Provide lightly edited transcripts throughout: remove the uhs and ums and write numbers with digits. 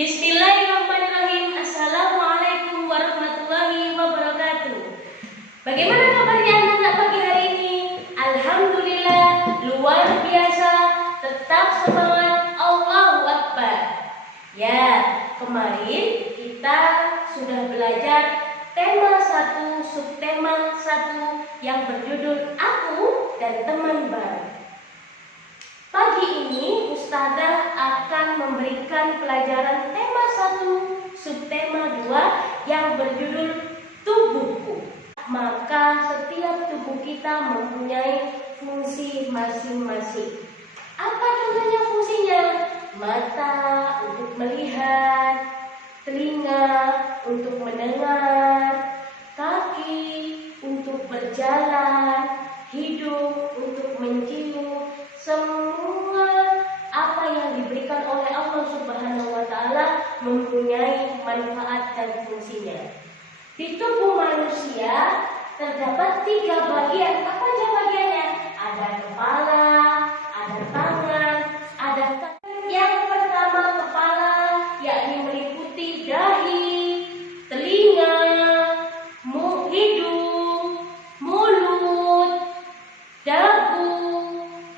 Bismillahirrahmanirrahim. Assalamualaikum warahmatullahi wabarakatuh. Bagaimana kabarnya anak-anak pagi hari ini? Alhamdulillah, luar biasa. Tetap semangat, Allahu Akbar. Ya, kemarin kita sudah belajar tema 1, subtema 1 yang berjudul Aku dan Teman Baru. Pagi ini Ustazah akan memberikan pelajaran tema 1, subtema 2 yang berjudul Tubuhku. Maka setiap tubuh kita mempunyai fungsi masing-masing. Apa contohnya fungsinya? Mata untuk melihat, telinga untuk mendengar, kaki untuk berjalan, hidung untuk mencium. Semua apa yang diberikan oleh Allah Subhanahu wa Ta'ala mempunyai manfaat dan fungsinya. Di tubuh manusia terdapat 3 bagian. Apa aja bagiannya? Ada kepala, ada tangan, ada kaki. Yang pertama kepala, yakni meliputi dahi, telinga, hidung, mulut, dagu,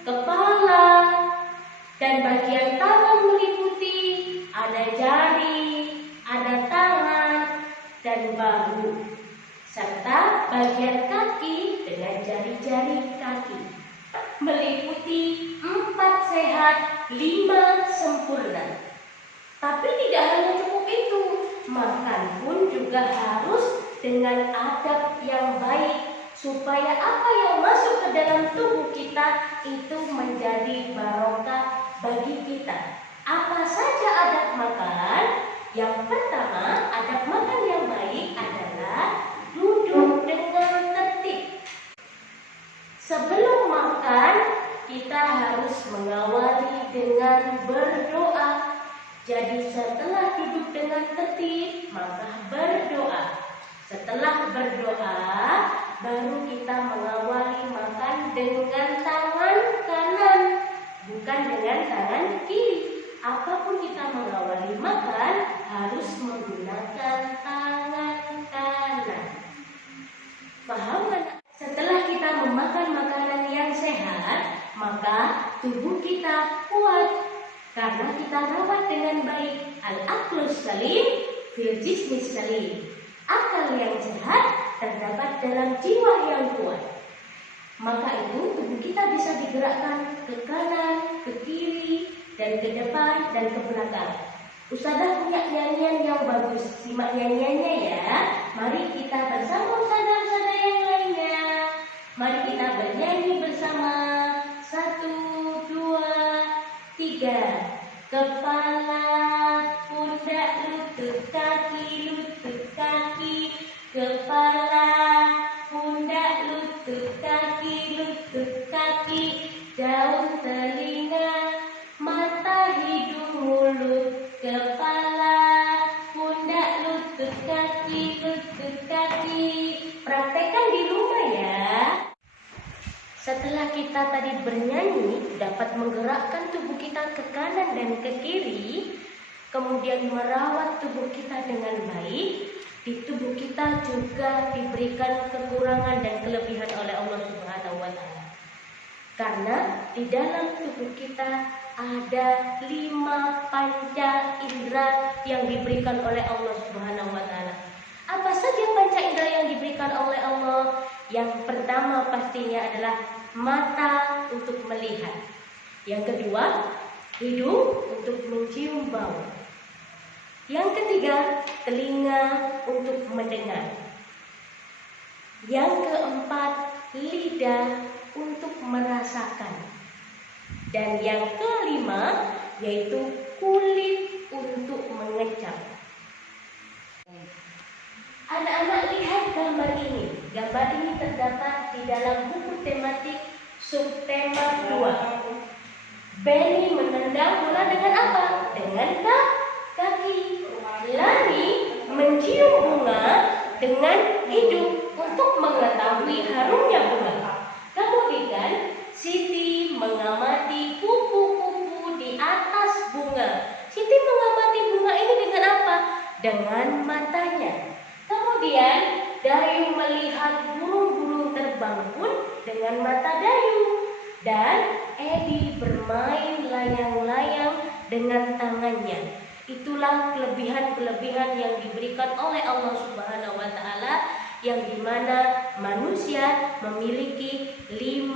kepala, dan bagian tangan meliputi ada jari, ada tangan, dan bahu, serta bagian kaki dengan jari-jari kaki. Meliputi 4 sehat, 5 sempurna. Tapi tidak hanya cukup itu, makan pun juga harus dengan adab yang baik, supaya apa yang masuk ke dalam tubuh kita itu menjadi barokah bagi kita. Apa saja adab makan? Yang pertama, adab makan yang baik adalah duduk dengan tertib. Sebelum makan, kita harus mengawali dengan berdoa. Jadi setelah duduk dengan tertib, maka berdoa. Setelah berdoa, baru kita mengawali makan dengan tangan kanan, bukan dengan tangan kiri. Apapun kita mengawali makan, harus menggunakan tangan kanan. Paham kan? Setelah kita memakan makanan yang sehat, maka tubuh kita kuat karena kita rawat dengan baik. Al-aqlus salim fil jismis salim. Akal yang sehat terdapat dalam jiwa yang kuat. Maka itu tubuh kita bisa digerakkan ke kanan, ke kiri, dan ke depan, dan ke belakang. Ustazah punya nyanyian yang bagus. Simak nyanyiannya ya. Mari kita bersama ustazah-ustazah yang lainnya. Mari kita bernyanyi bersama. 1, 2, 3. Kepala, pundak, lutut kaki, kepala, pundak, lutut kaki, daun telinga, mata, hidung, mulut, kepala, pundak, lutut kaki. Praktekkan di rumah ya. Setelah kita tadi bernyanyi, dapat menggerakkan tubuh kita ke kanan dan ke kiri, kemudian merawat tubuh kita dengan baik. Di tubuh kita juga diberikan kekurangan dan kelebihan oleh Allah Subhanahu wa Ta'ala. Karena di dalam tubuh kita ada 5 panca indera yang diberikan oleh Allah Subhanahu wa Ta'ala. Apa saja panca indera yang diberikan oleh Allah? Yang pertama pastinya adalah mata untuk melihat. Yang kedua, hidung untuk mencium bau. Yang ketiga, telinga untuk mendengar. Yang keempat, lidah untuk merasakan. Dan yang kelima, yaitu kulit untuk mengecap. Anak-anak lihat gambar ini. Gambar ini terdapat di dalam buku tematik subtema 2. Benny menendang bola dengan apa? Dengan kaki. Lani mencium bunga dengan hidung untuk mengetahui harumnya bunga. Kemudian Siti mengamati kupu-kupu di atas bunga Siti mengamati bunga ini dengan apa? Dengan matanya. Kemudian Dayu melihat burung-burung terbang pun dengan mata Dayu. Dan Edi bermain layang-layang dengan tangannya. Itulah kelebihan-kelebihan yang diberikan oleh Allah Subhanahu wa Ta'ala, yang dimana manusia memiliki 5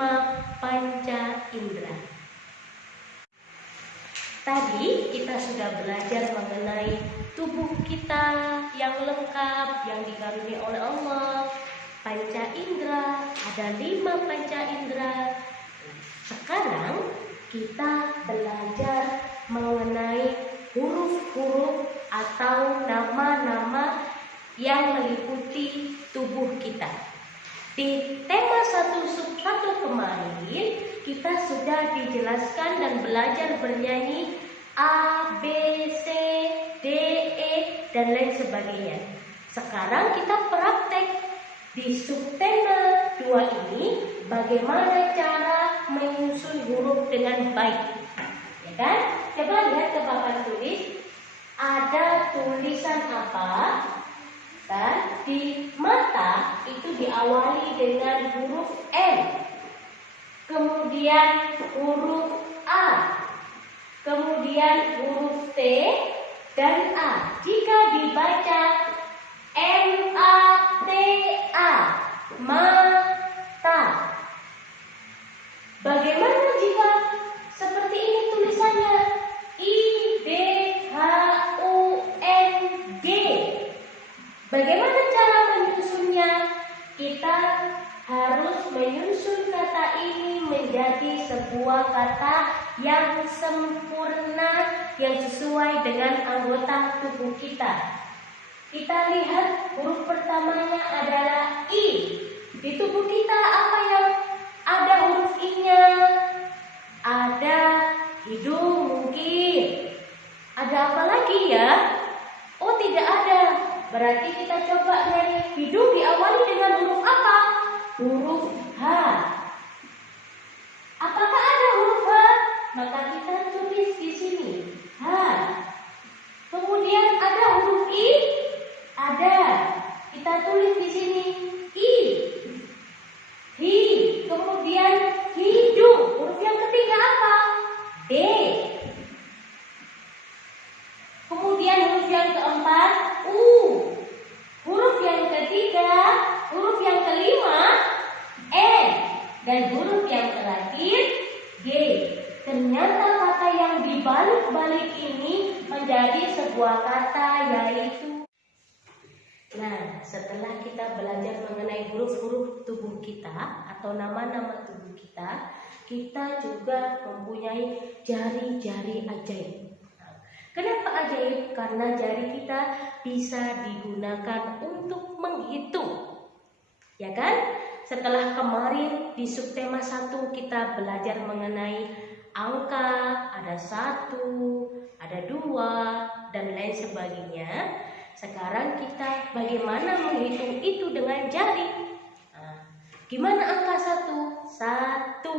panca indera. Tadi kita sudah belajar mengenai tubuh kita yang lengkap, yang dikaruniai oleh Allah. Panca indera, ada 5 panca indera. Sekarang kita belajar mengenai huruf-huruf atau nama-nama yang meliputi tubuh kita. Di tema 1 kemarin kita sudah dijelaskan dan belajar bernyanyi A, B, C, D, E, dan lain sebagainya. Sekarang kita praktek di subtema 2 ini, bagaimana cara menyusun huruf dengan baik. Ya kan? Coba lihat ke papan tulis. Ada tulisan apa? Dan di mata itu diawali dengan huruf M, kemudian huruf A, kemudian huruf T dan A. Jika dibaca M-A-T-A, mata. Bagaimana jika seperti ini tulisannya? I-D-H-U-N-G. Bagaimana cara menyusunnya? Kita harus menyusun kata ini menjadi sebuah kata yang sempurna, yang sesuai dengan anggota tubuh kita. Kita lihat huruf pertamanya adalah I. Di tubuh kita apa yang ada huruf I-nya? Ada hidung mungkin. Ada apa lagi ya? Oh, tidak ada. Berarti kita coba dari hidung diawali dengan huruf apa? Huruf H. Apakah ada huruf H? Maka kita tulis di sini H. Kemudian ada huruf I? Ada. Kita tulis di sini I. Hi. Kemudian hidung. Huruf yang ketiga apa? D. Kemudian huruf yang keempat U. Huruf yang ketiga, huruf yang kelima N. Dan huruf yang terakhir G. Ternyata kata yang dibalik-balik ini menjadi sebuah kata, yaitu. Nah, setelah kita belajar mengenai huruf-huruf tubuh kita atau nama-nama tubuh kita, kita juga mempunyai jari-jari ajaib. Kenapa ajaib? Karena jari kita bisa digunakan untuk menghitung. Ya kan? Setelah kemarin di subtema 1 kita belajar mengenai angka, ada 1, ada 2, dan lain sebagainya. Sekarang kita bagaimana menghitung itu dengan jari. Nah, gimana angka 1? 1,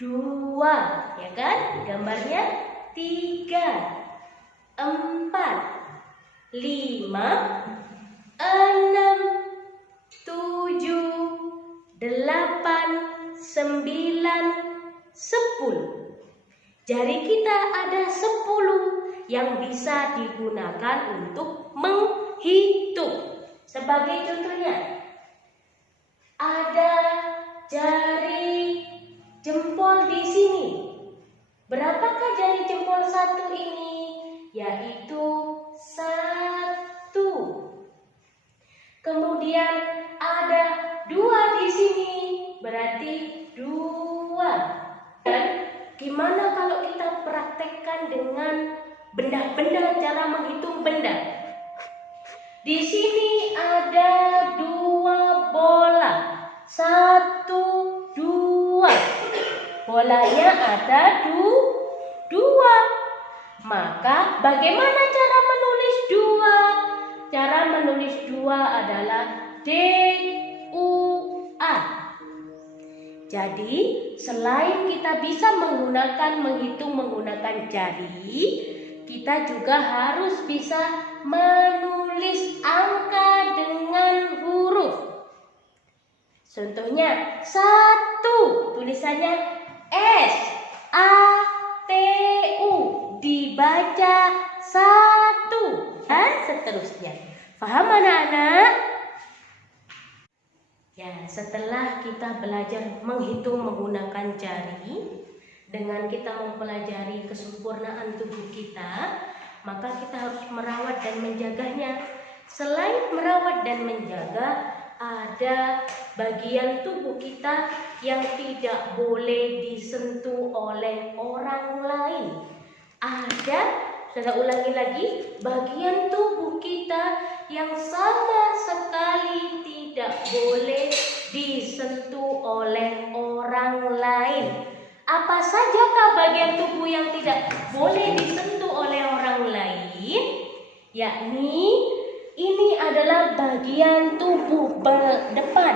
2, ya kan? Gambarnya 3, 4, 5, 6, 7, 8, 9, 10. Jari kita ada 10 yang bisa digunakan untuk menghitung. Sebagai contohnya, ada jari jempol di sini. Berapakah jari jempol 1 ini? Yaitu 1. Kemudian ada 2 di sini, berarti 2. Dan gimana kalau kita praktekkan dengan benda-benda, cara menghitung benda? Di sini ada 2 bola. 1, 2. Bolanya ada 2. Maka bagaimana cara menulis 2? Cara menulis 2 adalah D-U-A. Jadi selain kita bisa menggunakan menghitung menggunakan jari, kita juga harus bisa menulis angka dengan huruf. Contohnya 1, tulisannya S A T U, dibaca 1, dan seterusnya. Paham anak-anak? Ya, setelah kita belajar menghitung menggunakan jari, dengan kita mempelajari kesempurnaan tubuh kita, maka kita harus merawat dan menjaganya. Selain merawat dan menjaga, ada bagian tubuh kita yang tidak boleh disentuh oleh orang lain. Saya ulangi lagi, bagian tubuh kita yang sama sekali tidak boleh disentuh oleh orang lain. Apa sajakah bagian tubuh yang tidak boleh disentuh oleh orang lain? Yakni ini adalah bagian tubuh depan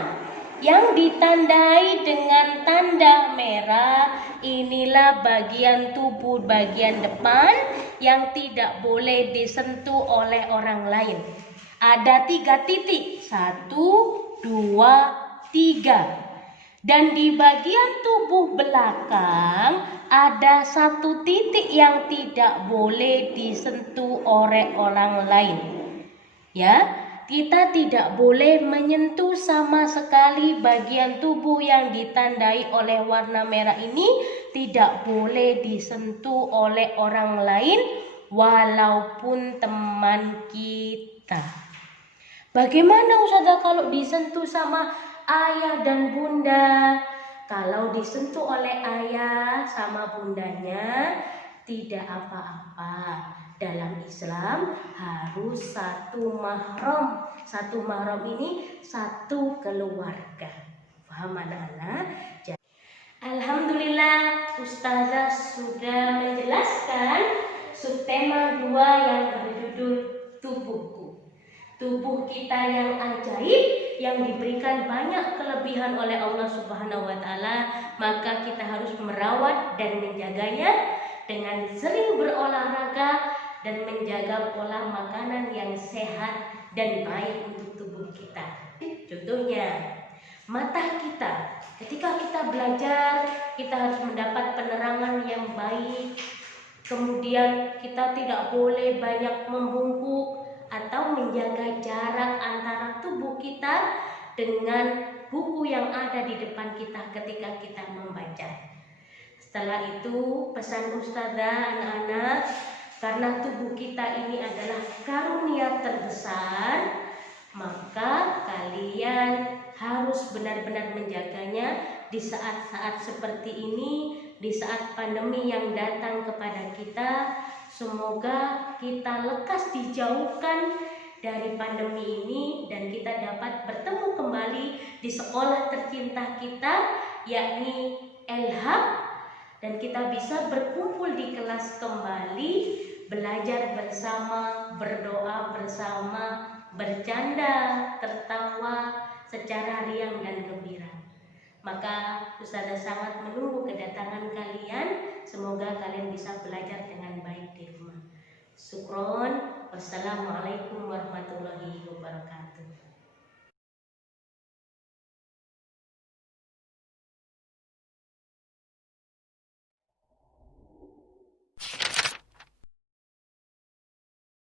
yang ditandai dengan tanda merah. Inilah bagian tubuh bagian depan yang tidak boleh disentuh oleh orang lain. Ada 3 titik, 1, 2, 3. Dan di bagian tubuh belakang ada 1 titik yang tidak boleh disentuh oleh orang lain. Ya, kita tidak boleh menyentuh sama sekali bagian tubuh yang ditandai oleh warna merah ini, tidak boleh disentuh oleh orang lain walaupun teman kita. Bagaimana Ustazah kalau disentuh sama ayah dan bunda? Kalau disentuh oleh ayah sama bundanya tidak apa-apa. Dalam Islam harus 1 mahram. 1 mahram ini 1 keluarga. Paham anak-anak? Alhamdulillah Ustazah sudah menjelaskan subtema 2 yang berjudul tubuhku. Tubuh kita yang ajaib, yang diberikan banyak kelebihan oleh Allah Subhanahu wa Ta'ala, maka kita harus merawat dan menjaganya dengan sering berolahraga dan menjaga pola makanan yang sehat dan baik untuk tubuh kita. Contohnya, mata kita. Ketika kita belajar, kita harus mendapat penerangan yang baik. Kemudian kita tidak boleh banyak membungkuk atau menjaga jarak antara tubuh kita dengan buku yang ada di depan kita ketika kita membaca. Setelah itu, pesan Ustazah anak-anak, karena tubuh kita ini adalah karunia terbesar, maka kalian harus benar-benar menjaganya di saat-saat seperti ini, di saat pandemi yang datang kepada kita. Semoga kita lekas dijauhkan dari pandemi ini dan kita dapat bertemu kembali di sekolah tercinta kita, yakni El-Haq, dan kita bisa berkumpul di kelas kembali, belajar bersama, berdoa bersama, bercanda, tertawa secara riang dan gembira. Maka Ustazah sangat menunggu kedatangan kalian. Semoga kalian bisa belajar dengan baik di rumah. Syukron. Wassalamualaikum warahmatullahi